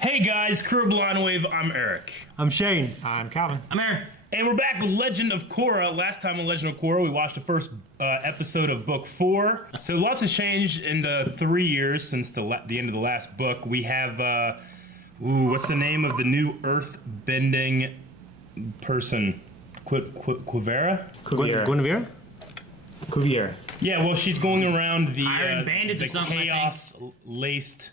Hey guys, Crew Blind Wave, I'm Eric. I'm Shane. I'm Calvin. I'm Aaron. And we're back with Legend of Korra. Last time on Legend of Korra, we watched the first episode of Book 4. So lots has changed in the 3 years since the end of the last book. We have, what's the name of the new earth-bending person? Quivera? Guinevere? Cuvier. Yeah, well, she's going around the, Iron Bandits the or something, chaos-laced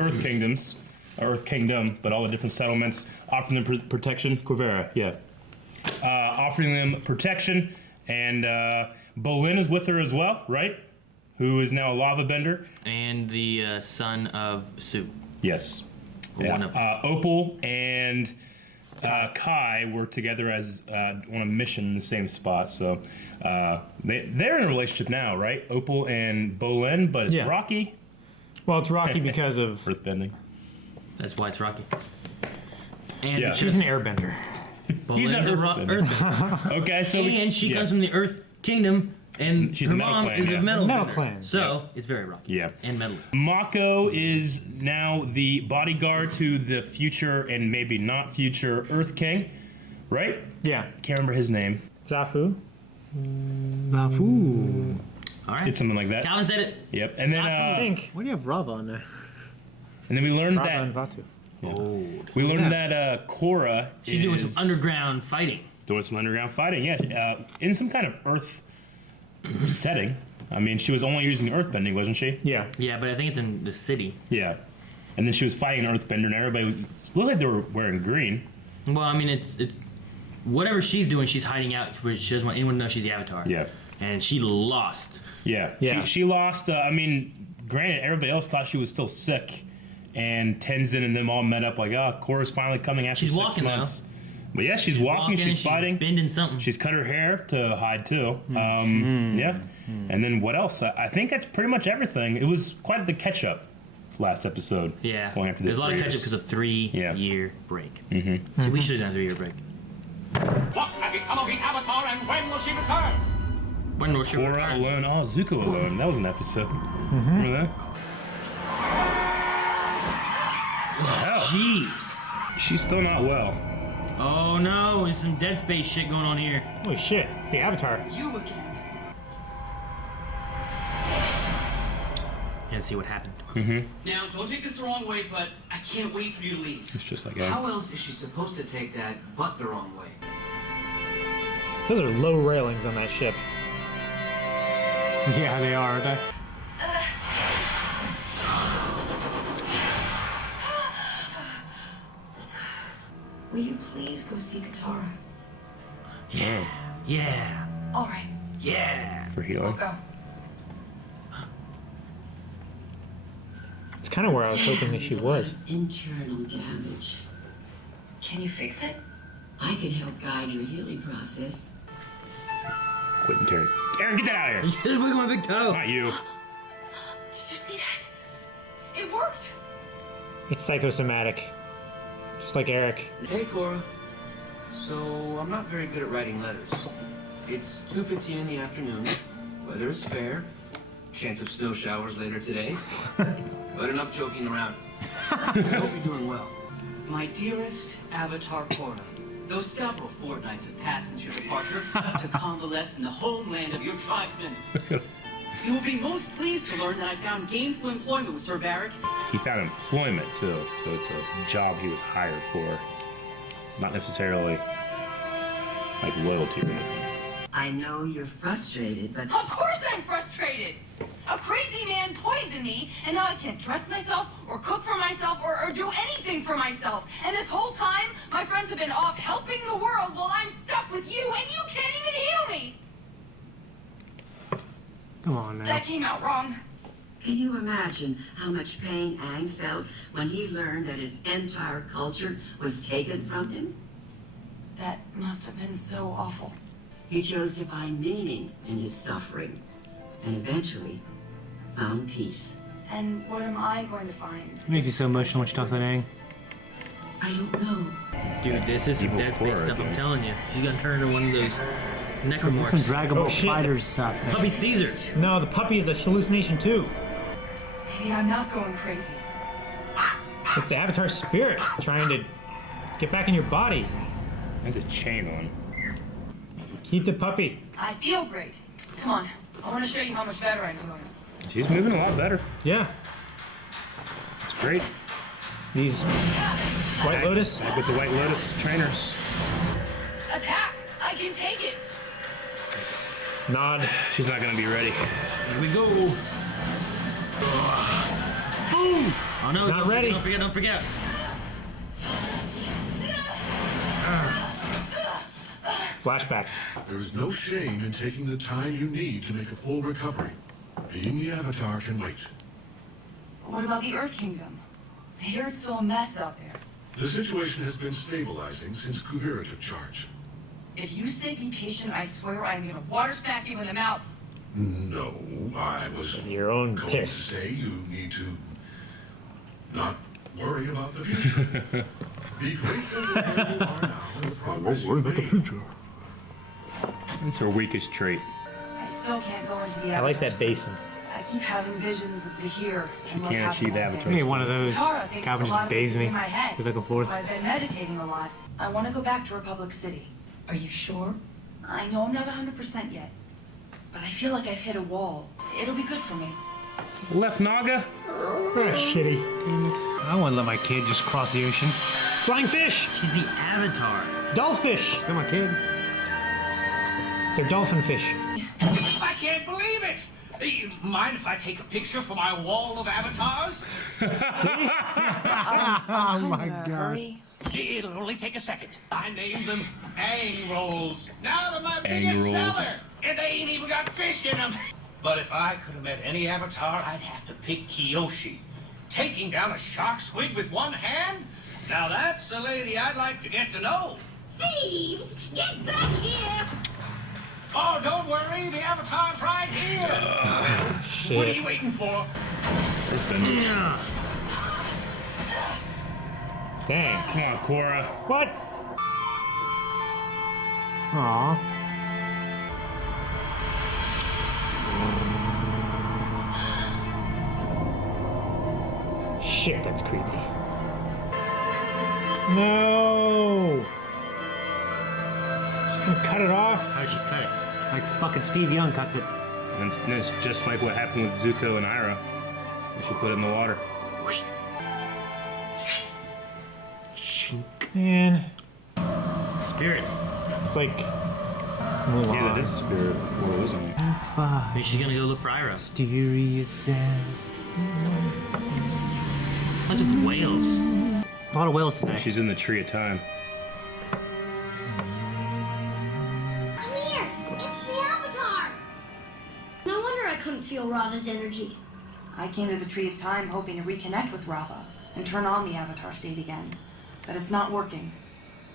Earth Kingdoms. Earth Kingdom, but all the different settlements, offering them protection. Quivera, yeah. Offering them protection, and Bolin is with her as well, right? Who is now a lava bender. And the son of Sue. Yes. Or one of them. Opal and Kai work together as on a mission in the same spot, so they're in a relationship now, right? Opal and Bolin, but it's rocky. Well, it's rocky because of earthbending. That's why it's Rocky. And she's an airbender. He's an earthbender. Okay, so and she comes from the Earth Kingdom, and she's her a metal mom clan, is a metal clan. So it's very rocky. Yeah. And metal. Mako is now the bodyguard to the future and maybe not future Earth King, right? Yeah. Can't remember his name. Zafu. All right. It's something like that. Calvin said it. Yep. And then I think. Why do you have Rava on there? and then we learned Rava that and Vatu. we learned that Korra She's doing some underground fighting. Doing some underground fighting, yeah. In some kind of Earth setting. I mean, she was only using earthbending, wasn't she? Yeah. Yeah, but I think it's in the city. Yeah. And then she was fighting an earthbender, and everybody looked like they were wearing green. Well, I mean, it's whatever she's doing, she's hiding out where she doesn't want anyone to know she's the Avatar. Yeah. And she lost. Yeah. She lost. I mean, granted, everybody else thought she was still sick, and Tenzin and them all met up like, Korra's finally coming after She's 6 walking months. But yeah, she's walking, she's fighting. Bending something. She's cut her hair to hide too. Yeah. And then what else? I think that's pretty much everything. It was quite the catch up last episode. Yeah. Going after There's this a lot of 3 catch up years. because of 3-year break. So we should have done a 3-year break. What has become of the Avatar, and when will she return? When will she Korra return? alone. Oh, Zuko alone. That was an episode. Remember that? Jeez. She's still not well. Oh no, there's some Dead Space shit going on here. Holy shit. It's the Avatar. You again. And see what happened. Now, don't take this the wrong way, but I can't wait for you to leave. It's just like How else is she supposed to take that but the wrong way? Those are low railings on that ship. Yeah, they are, aren't they? Will you please go see Katara? Yeah. Yeah. All right, Yeah. For I'll healing. go. It's kind of where I was hoping that she was. Internal damage. Can you fix it? I can help guide your healing process. Quit and Terry. Aaron, get that out of here. Just wiggle my big toe. Not you. Did you see that? It worked. It's psychosomatic. Just like Eric. Hey, Korra. So, I'm not very good at writing letters. It's 2:15 in the afternoon. Weather is fair. Chance of snow showers later today. But enough joking around. I hope you're doing well. My dearest Avatar Korra, though several fortnights have passed since your departure to convalesce in the homeland of your tribesmen, you will be most pleased to learn that I found gainful employment with Sir Barrick. He found employment too, so it's a job he was hired for, not necessarily like loyalty or anything. I know you're frustrated, but Of course I'm frustrated. A crazy man poisoned me, and now I can't dress myself or cook for myself or do anything for myself. And this whole time, my friends have been off helping the world while I'm stuck with you, and you can't even heal me. Come on now. That came out wrong. can you imagine how much pain Aang felt when he learned that his entire culture was taken from him? That must have been so awful. He chose to find meaning in his suffering, and eventually found peace. And what am I going to find? It makes you so emotional when she talks about Aang. I don't know. Dude, this is some Evil Dead Space Korra stuff, I'm again. telling you. She's gonna turn into one of those Some necromorphs. Dragon Ball Oh, shit. Fighters stuff. Puppy Caesars. No, the puppy is a hallucination too. Maybe I'm not going crazy. It's the Avatar spirit trying to get back in your body. There's a chain on. Keep the puppy. I feel great. Come on. I want to show you how much better I'm doing. She's moving a lot better. Yeah. It's great. These White Lotus. Back with the White Lotus trainers. Attack! I can take it! Nod. She's not gonna be ready. Here we go. Boom! Oh no! Not ready. Don't forget. Flashbacks. There is no shame in taking the time you need to make a full recovery. Being the Avatar can wait. What about the Earth Kingdom? I hear it's still a mess out there. The situation has been stabilizing since Kuvira took charge. If you say be patient, I swear I'm gonna water smack you in the mouth. No, I was Your own going to piss. say you need to not worry about the future. Be grateful for where you are now and the progress you've made. That's her weakest trait. I still can't go into the I like Avatar that state. basin. I keep having visions of Zahir and what can't happened achieve that Avatar. day. Maybe one of those. Tara thinks Calvin a lot just of this bathes is me. in my head, Go back and forth. so I've been meditating a lot. I want to go back to Republic City. Are you sure? I know I'm not 100% yet, but I feel like I've hit a wall. It'll be good for me. Left Naga. Shitty. I don't want to let my kid just cross the ocean. Flying fish. She's the Avatar. Dollfish. Still my kid. They're dolphin fish. I can't believe it! Mind if I take a picture for my wall of avatars? Oh my god. It'll only take a second. I named them Ang Rolls. Now they're my Ang biggest Rolls. seller. And they ain't even got fish in them. But if I could have met any avatar, I'd have to pick Kiyoshi. Taking down a shark squid with one hand? Now that's a lady I'd like to get to know. Thieves! Get back here! Oh, don't worry, the avatar's right here. What are you waiting for? Dang. Come on, Korra. What? Aw. Shit, that's creepy. No! Just gonna cut it off? How did she cut it? Like fucking Steve Young cuts it. And it's just like what happened with Zuko and Ira. We should put it in the water. Man, Spirit. it's like Mulan. Yeah, that is the spirit of Korra, isn't it? Maybe she's gonna go look for Ira. Mysterious sounds. What's with whales? A lot of whales today. She's in the tree of time. Come here! It's the Avatar! No wonder I couldn't feel Rava's energy. I came to the Tree of Time hoping to reconnect with Rava and turn on the Avatar state again. But it's not working.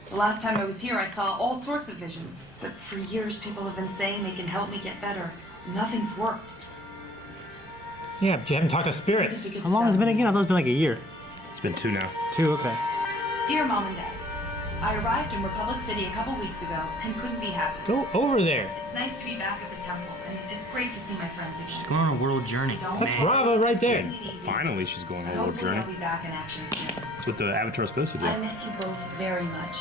The last time I was here, I saw all sorts of visions. But for years, people have been saying they can help me get better. Nothing's worked. Yeah, but you haven't talked to spirits. How long has it been again? I thought it's been like a year. It's been 2 now. 2, okay. Dear Mom and Dad, I arrived in Republic City a couple weeks ago and couldn't be happier. Go over there. It's nice to be back at the temple, and it's great to see my friends again. She's going on a world journey. Don't That's worry. Rava right there. Take it easy. Finally, she's going on a world Hopefully journey. I'll be back in action soon. That's what the Avatar's supposed to do. I miss you both very much.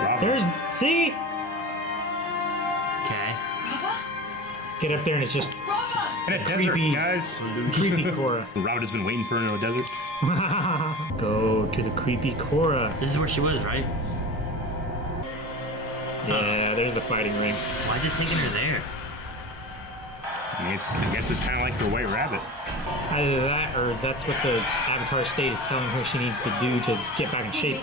Robin. There's, see? Okay. Rava? Get up there and it's just Rava! In a desert, creepy- guys. creepy Korra. Robin has been waiting for her in a desert. Go to the creepy Korra. This is where she was, right? Yeah, there's the fighting ring. Why is it taking her there? I mean, I guess it's kind of like her White Rabbit. Either that or that's what the Avatar state is telling her she needs to do to get back in shape.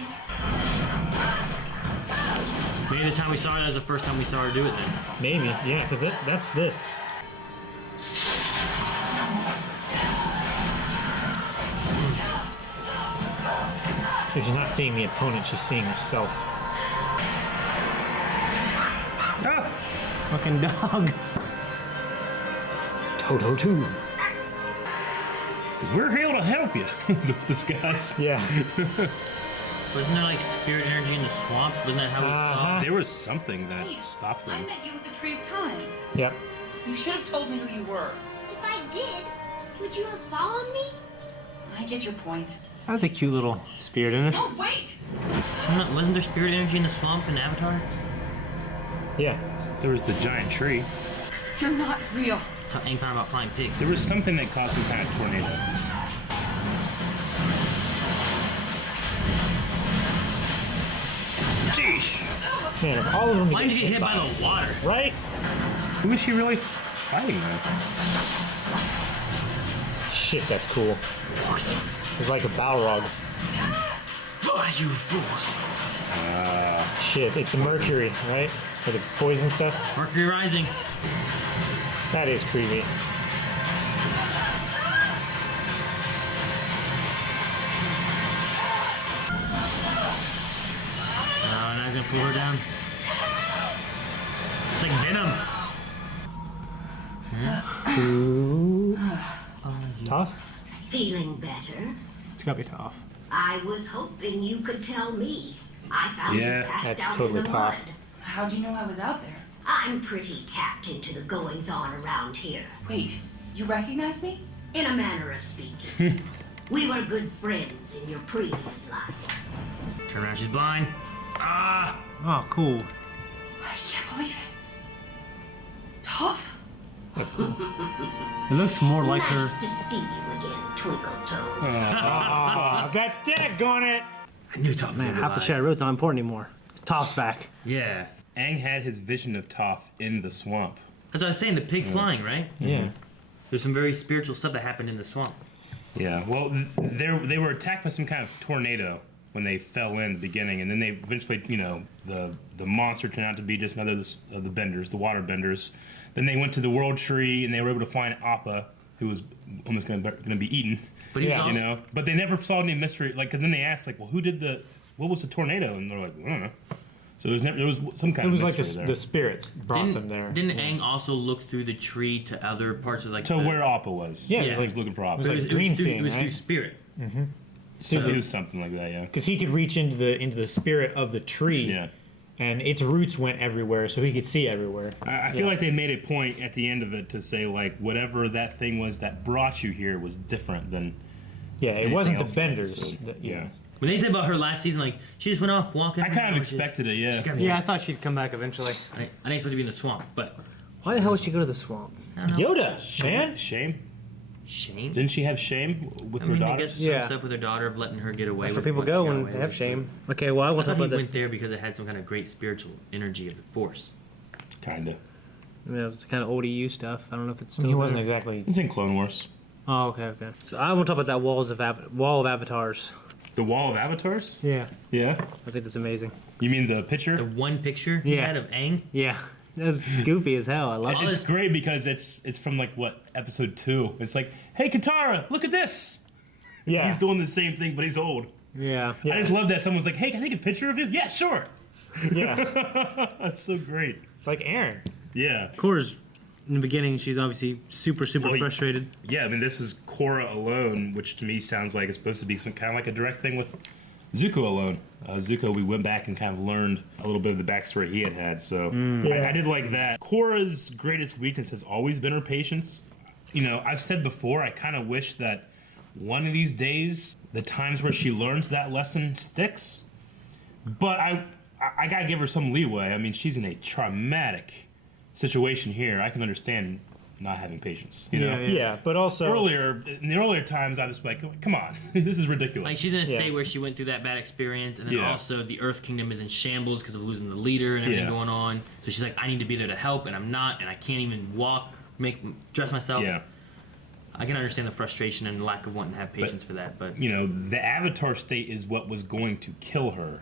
Maybe the time we saw it as the first time we saw her do it then. Maybe, yeah, because that's this. So she's not seeing the opponent, she's seeing herself. Ah! Fucking dog. Toto too. 'Cause we're here to help you. This guy's. Yeah. Wasn't there like spirit energy in the swamp? Wasn't that how we saw it? There was something that Wait, stopped I them. met you at the Tree of Time. Yep. You should have told me who you were. If I did, would you have followed me? I get your point. That was a cute little spirit, isn't it? No, wait! Wasn't there spirit energy in the swamp in Avatar? Yeah. There was the giant tree. You're not real. That's how Aang found out about flying pigs. There was something that caused some kind of tornado. Jeez. Man, if all of them. Why did you get hit by the water? Right? Who is she really fighting though? Shit, that's cool. It's like a Balrog. Why, you fools? Shit, it's the mercury, right? For the poison stuff. Mercury rising. That is creepy. Now he's gonna pull her down. It's like Venom. Tough? Feeling better? It's gotta be tough. I was hoping you could tell me. I found Yeah, you passed that's out totally in the tough. mud. How'd you know I was out there? I'm pretty tapped into the goings-on around here, Wait, you recognize me? in a manner of speaking. We were good friends in your previous life. Turn around, she's blind. Ah! Oh, cool. I can't believe it. Tough? That's cool. It looks more like her. Nice to see you again, Twinkle Toes. Oh, that daggone it! I knew Toph was Man, gonna be half the alive. Shadow Road's not important anymore. Toph's back. Yeah. Aang had his vision of Toph in the swamp. That's what I was saying, the pig flying, right? Yeah. There's some very spiritual stuff that happened in the swamp. Yeah, well, they were attacked by some kind of tornado when they fell in the beginning, and then they eventually, the monster turned out to be just another of the benders, the water benders. Then they went to the World Tree, and they were able to find Appa, who was almost going to be eaten. But he was you also- know, but they never solved any mystery, like, because then they asked, like, well, what was the tornado? And they're like, I don't know. So there was some kind It of was like mystery there. the spirits brought them there. Didn't Aang also look through the tree to other parts of like to the, where Appa was. Yeah. He was looking for Appa. It was like it was green through, seeing, it was through right? spirit. So it was something like that, yeah. Because he could reach into the spirit of the tree, Yeah. and its roots went everywhere, so he could see everywhere. I feel like they made a point at the end of it to say, like, whatever that thing was that brought you here was different than. Yeah, it anything wasn't the else in the benders. episode. Yeah. When they said about her last season, like she just went off walking. I kind of expected it, yeah. Yeah, I thought she'd come back eventually. I didn't expect to be in the swamp, but Why the hell would she go to the swamp? I don't know. Yoda, man. Shame? Shame. Didn't she have shame with I her mean, I daughter? guess some Yeah. stuff with her daughter of letting her get away That's with. where people what she go got when away they have with. shame. Okay, well, I I want to thought talk he about that. went there because it had some kind of great spiritual energy of the Force. Kinda. Yeah, it was kind of old EU stuff. I don't know if it's still. He wasn't there. exactly. It's in Clone Wars. Oh, okay. So I want to talk about that wall of avatars. The Wall of Avatars? Yeah, Yeah. I think that's amazing. You mean the picture? The one picture he Yeah. had of Aang. Yeah, that's goofy as hell. I love it. It's great because it's from like what, episode 2. It's like, hey Katara, look at this. Yeah. He's doing the same thing, but he's old. Yeah. I just love that someone's like, hey, can I take a picture of him? Yeah, sure. Yeah. That's so great. It's like Aaron. Yeah. Korra's in the beginning. She's obviously super Well, frustrated. Yeah, I mean, this is Korra alone, which to me sounds like it's supposed to be some kind of like a direct thing with Zuko alone. Zuko, we went back and kind of learned a little bit of the backstory he had. So I did like that. Korra's greatest weakness has always been her patience. You know, I've said before, I kind of wish that one of these days, the times where she learns that lesson sticks. But I gotta give her some leeway. I mean, she's in a traumatic situation here. I can understand not having patience. You know. Yeah, but also In the earlier times, I was like, come on, this is ridiculous. Like she's in a state where she went through that bad experience, and then Yeah. also the Earth Kingdom is in shambles because of losing the leader and everything Yeah. going on. So she's like, I need to be there to help, and I'm not, and I can't even walk, dress myself. Yeah. I can understand the frustration and lack of wanting to have patience for that, but You know, the Avatar state is what was going to kill her.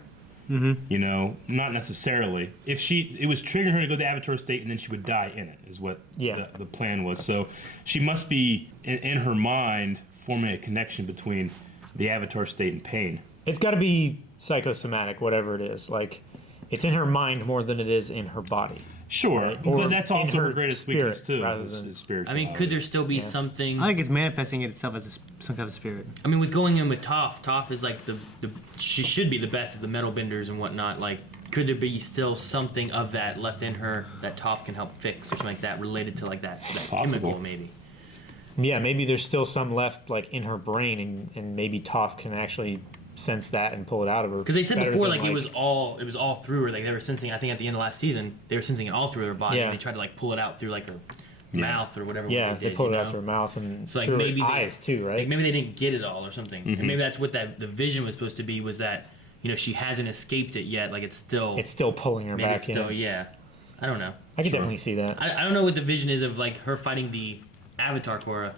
You know, not necessarily. If it was triggering her to go to the Avatar state, and then she would die in it, is what the plan was. So she must be in her mind forming a connection between the Avatar state and pain. it's got to be psychosomatic, whatever it is. Like, it's in her mind more than it is in her body. Sure, Right. Or but that's in also her her greatest spirit, weakness too. rather Is than- spirituality. I mean, could there still be something? I think it's manifesting itself as some kind of spirit. I mean, with going in with Toph, Toph is like she should be the best of the metal benders and whatnot. Like, could there be still something of that left in her that Toph can help fix or something like that related to like that possible. chemical maybe? Yeah, maybe there's still some left, like, in her brain, and maybe Toph can actually sense that and pull it out of her. Because they said before, like, it was all through her. Like, they were sensing, I think at the end of last season, they were sensing it all through her body, and they tried to, like, pull it out through, like, her mouth or whatever. Yeah, they did, pulled it out through her mouth and so, like, through maybe her eyes, too, right? Like, maybe they didn't get it all or something. And maybe that's what the vision was supposed to be, was that, you know, she hasn't escaped it yet. Like, it's still pulling her back in. Yeah. I don't know. I could definitely see that. I don't know what the vision is of, like, her fighting the Avatar Korra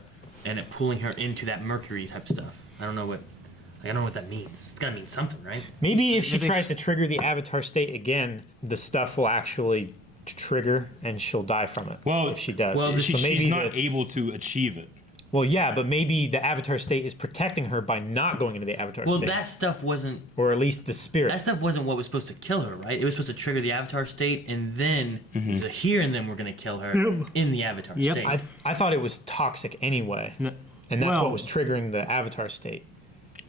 and it pulling her into that Mercury type stuff. I don't know what that means. It's gotta mean something, right? Maybe if she tries to trigger the Avatar state again, the stuff will actually trigger and she'll die from it. Well, if she does. Well, so maybe she's not able to achieve it. Well, yeah, but maybe the Avatar state is protecting her by not going into the Avatar state. Well, that stuff wasn't... Or at least the spirit. That stuff wasn't what was supposed to kill her, right? It was supposed to trigger the Avatar state, and then Zahir and them were going to kill her in the Avatar state. I thought it was toxic anyway. And that's what was triggering the Avatar state.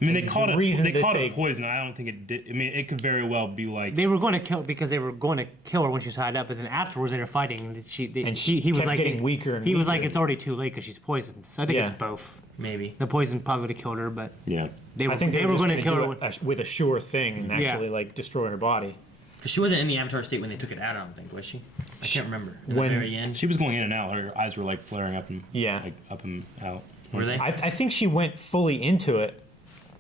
I mean, they called it poison. I don't think it did. I mean, it could very well be like they were going to kill because they were going to kill her when she was tied up, but then afterwards they were fighting. He was like getting weaker and he was weaker. like, it's already too late because she's poisoned. So I think it's both. Maybe the poison probably would have killed her, but they were going to kill her with a sure thing and actually like destroy her body. Because she wasn't in the Avatar state when they took it out. I don't think, was she? I can't remember. At the very end, she was going in and out. Her eyes were like flaring up and like up and out. Were they? I think she went fully into it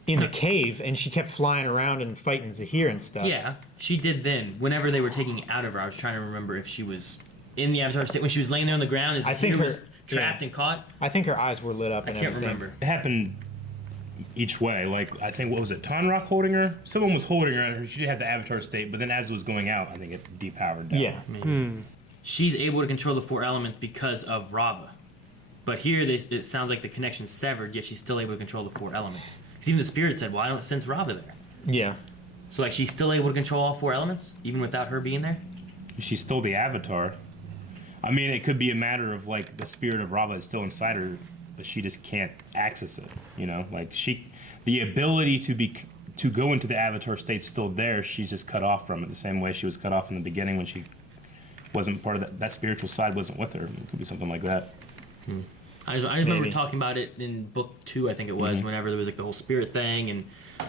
in the cave, and she kept flying around and fighting Zahir and stuff. Yeah, she did then. Whenever they were taking it out of her, I was trying to remember if she was in the Avatar state when she was laying there on the ground. As Zahir was trapped and caught. I think her eyes were lit up. I can't remember. It happened each way. Like I think what was it? Tonrock holding her. Someone was holding her, and she did have the Avatar state. But then as it was going out, I think it depowered down. Yeah. She's able to control the 4 elements because of Rava. But here, it sounds like the connection's severed, yet she's still able to control the 4 elements. Because even the spirit said, well, I don't sense Rava there. Yeah. So, like, she's still able to control all 4 elements, even without her being there? She's still the Avatar. I mean, it could be a matter of, like, the spirit of Rava is still inside her, but she just can't access it, you know? Like, the ability to go into the Avatar state's still there, she's just cut off from it, the same way she was cut off in the beginning when she wasn't part of that spiritual side wasn't with her. It could be something like that. I remember talking about it in book 2, I think it was, whenever there was like the whole spirit thing and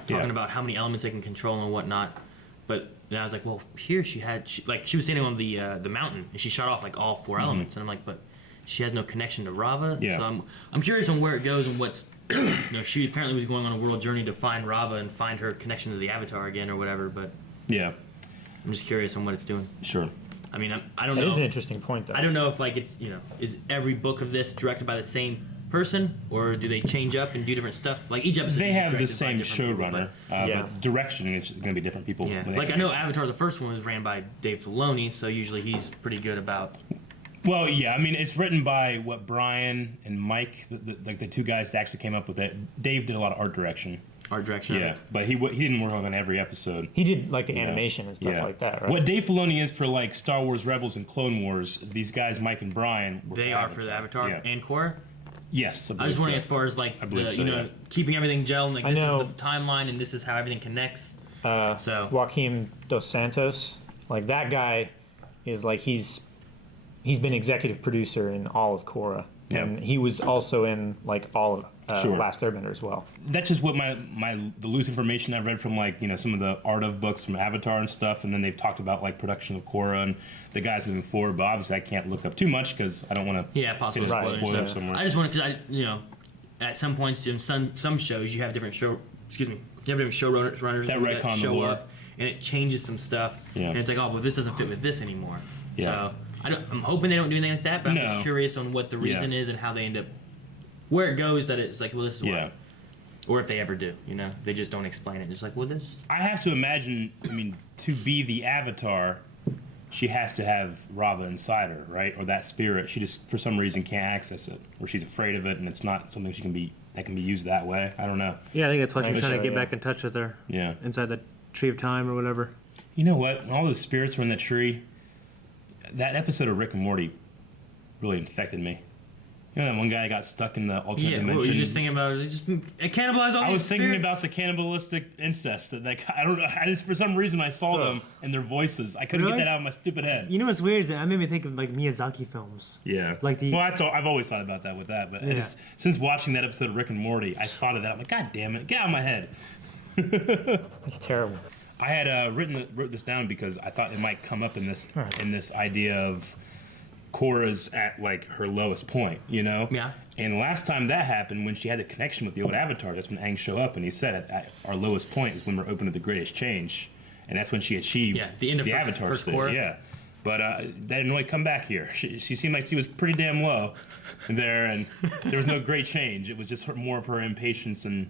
talking about how many elements they can control and whatnot. But then I was like, well, here she was standing on the mountain and she shot off like all 4 elements, and I'm like, but she has no connection to Rava. Yeah. So I'm curious on where it goes and what's she apparently was going on a world journey to find Rava and find her connection to the Avatar again or whatever. But yeah, I'm just curious on what it's doing. Sure. I mean, I don't know. That is an interesting point, though. I don't know if, like, it's, is every book of this directed by the same person, or do they change up and do different stuff? Like, each episode they is have the directed by same different people, showrunner, but direction is going to be different people. Yeah, like, I know Avatar, the first one, was ran by Dave Filoni, so usually he's pretty good about... Well, yeah, I mean, it's written by, Brian and Mike, the 2 guys that actually came up with it. Dave did a lot of art direction. Yeah, but he didn't work on every episode. He did like the animation and stuff like that, right? What Dave Filoni is for like Star Wars Rebels and Clone Wars, these guys Mike and Brian they are for the Avatar and Korra. Yes, I was wondering as far as like keeping everything gel and like this is the timeline and this is how everything connects. So Joaquim Dos Santos, like that guy, is like he's been executive producer in all of Korra, and he was also in like all of Last Airbender as well. That's just what the loose information I've read from like some of the art of books from Avatar and stuff, and then they've talked about like production of Korra and the guys moving forward. But obviously I can't look up too much because I don't want to possible spoilers somewhere. I just want to because at some points in some shows you have different showrunners that show up and it changes some stuff and it's like, oh well, this doesn't fit with this anymore. So I'm hoping they don't do anything like that, but I'm just curious on what the reason is and how they end up, where it goes that it's like, well, this is why. Or if they ever do, they just don't explain it. Just like, well, this. I have to imagine, to be the Avatar, she has to have Rava inside her, right? Or that spirit. She just, for some reason, can't access it. Or she's afraid of it, and it's not something that can be used that way. I don't know. Yeah, I think that's why she's trying to get back in touch with her. Yeah. Inside the Tree of Time or whatever. You know what? When all those spirits were in the tree, that episode of Rick and Morty really infected me. You know that one guy got stuck in the alternate dimension? Well, you're just thinking about it. Just cannibalize all I these was thinking spirits. about the cannibalistic incest. I don't know. For some reason, I saw them and their voices. I couldn't get that out of my stupid head. You know what's weird is that made me think of like Miyazaki films. Yeah. Like Well, I've always thought about that with that, but since watching that episode of Rick and Morty, I thought of that. I'm like, God damn it, get out of my head. That's terrible. I had wrote this down because I thought it might come up in this idea of Korra's at like her lowest point, you know? Yeah. And last time that happened, when she had the connection with the old Avatar, that's when Aang showed up and he said at our lowest point is when we're open to the greatest change, and that's when she achieved the end of Avatar first state. Korra. Yeah. But that didn't really come back here. She seemed like she was pretty damn low there, and there was no great change. It was just more of her impatience and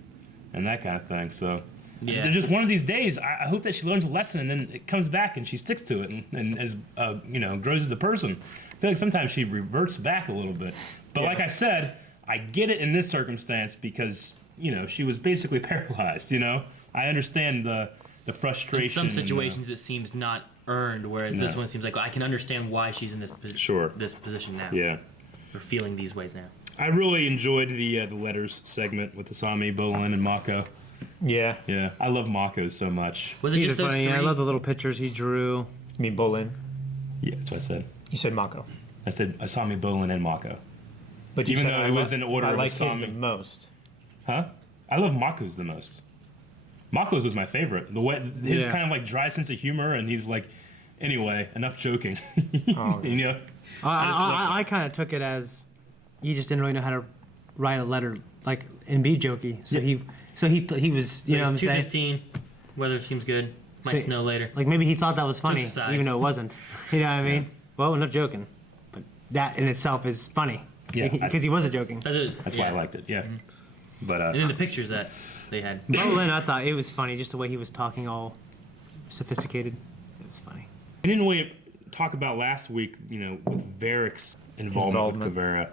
that kind of thing. So. Yeah. There's just one of these days, I hope that she learns a lesson and then it comes back and she sticks to it and as grows as a person. I feel like sometimes she reverts back a little bit. But like I said, I get it in this circumstance because, she was basically paralyzed, I understand the frustration. In some situations it seems not earned, whereas this one seems like I can understand why she's in this position now. Yeah. Or feeling these ways now. I really enjoyed the letters segment with Asami, Bolin, and Mako. Yeah. Yeah. I love Mako so much. Was it just those funny. three? I love the little pictures he drew. You mean Bolin? Yeah, that's what I said. You said Mako. I said Asami, Bolin, and Mako. But even though it was in order of I like his Asami. the most. Huh? I love Mako's the most. Mako's was my favorite. His kind of like dry sense of humor, and he's like, anyway, enough joking. Oh, I kind of took it as he just didn't really know how to write a letter and be jokey. So he was, you know what I'm saying? 2:15. Weather seems good. Might snow later. Like maybe he thought that was funny, aside. even though it wasn't. You know what I mean? Well, not joking, but that in itself is funny. Yeah, because he wasn't joking. That's why I liked it. Yeah, but and then the pictures that they had. Bolin, I thought it was funny, just the way he was talking, all sophisticated. It was funny. We didn't really talk about last week, with Varric's involvement with Kavera.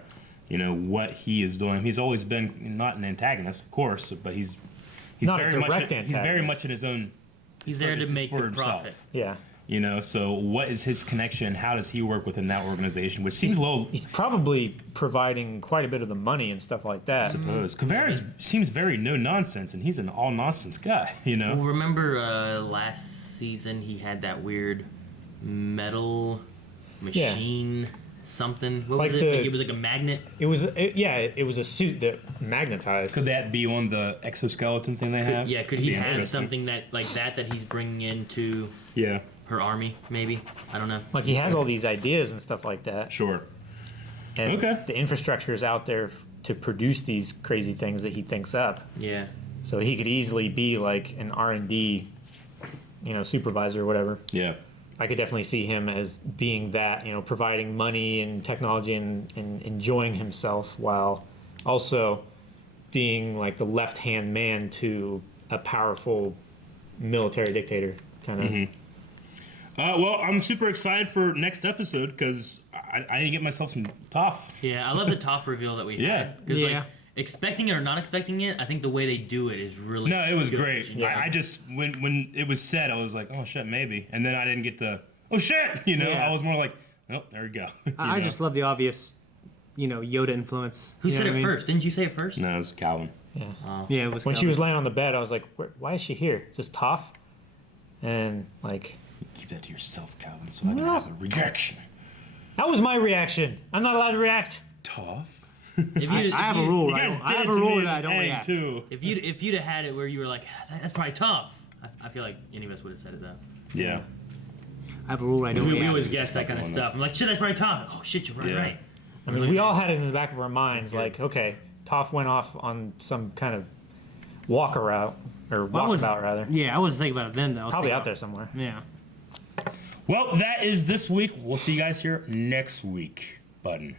What he is doing. He's always been not an antagonist, of course, but he's not very a much direct he's very much in his own. He's there to make the profit. Yeah. So what is his connection? How does he work within that organization? Which seems low. He's probably providing quite a bit of the money and stuff like that. I suppose. Kavera seems very no nonsense, and he's an all nonsense guy. Well, remember last season he had that weird metal machine. Something. What was it? It was like a magnet. It was a suit that magnetized. Could that be on the exoskeleton thing they have? Yeah, could he have something that he's bringing into her army, maybe? I don't know. Like he has all these ideas and stuff like that. Sure. And the infrastructure is out there to produce these crazy things that he thinks up. Yeah. So he could easily be like an R&D, supervisor or whatever. Yeah. I could definitely see him as being that, providing money and technology and enjoying himself while also being like the left-hand man to a powerful military dictator kind of. Mm-hmm. Well, I'm super excited for next episode because I need to get myself some Toph. Yeah, I love the Toph reveal that we had. Because expecting it or not expecting it, I think the way they do it is really No, it was good. great. Yeah. I just when it was said, I was like, oh shit, maybe, and then I didn't get the oh shit, I was more like, oh, there we go. I just love the obvious, Yoda influence. Who said it first? Didn't you say it first? No, it was Calvin. Yeah. Yeah, it was when Calvin. she was laying on the bed, I was like, why is she here? Is this Toph? And like, keep that to yourself, Calvin, so I don't have a reaction. That was my reaction. I'm not allowed to react. Toph. I have a rule. You guys I have did a it to rule me that I don't and react. too. If you'd have had it where you were like, that's probably tough, I feel like any of us would have said it though. Yeah. I have a rule I don't We react. always guess that kind of stuff. I'm like, shit, that's probably tough. Oh shit, you're right. I mean, we all had it in the back of our minds, like, okay, Toph went off on some kind of walkabout, or walkabout rather. Yeah, I wasn't thinking about it then though. Probably out there somewhere. Yeah. Well, that is this week. We'll see you guys here next week. Button.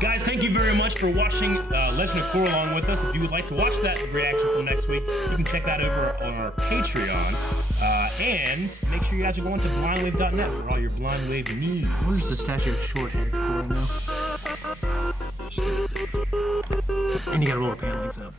Guys, thank you very much for watching Legend of Korra along with us. If you would like to watch that reaction from next week, you can check that over on our Patreon. And make sure you guys are going to blindwave.net for all your Blind Wave needs. Where's the statue of short-haired Korra now? And you gotta roll the panelings up.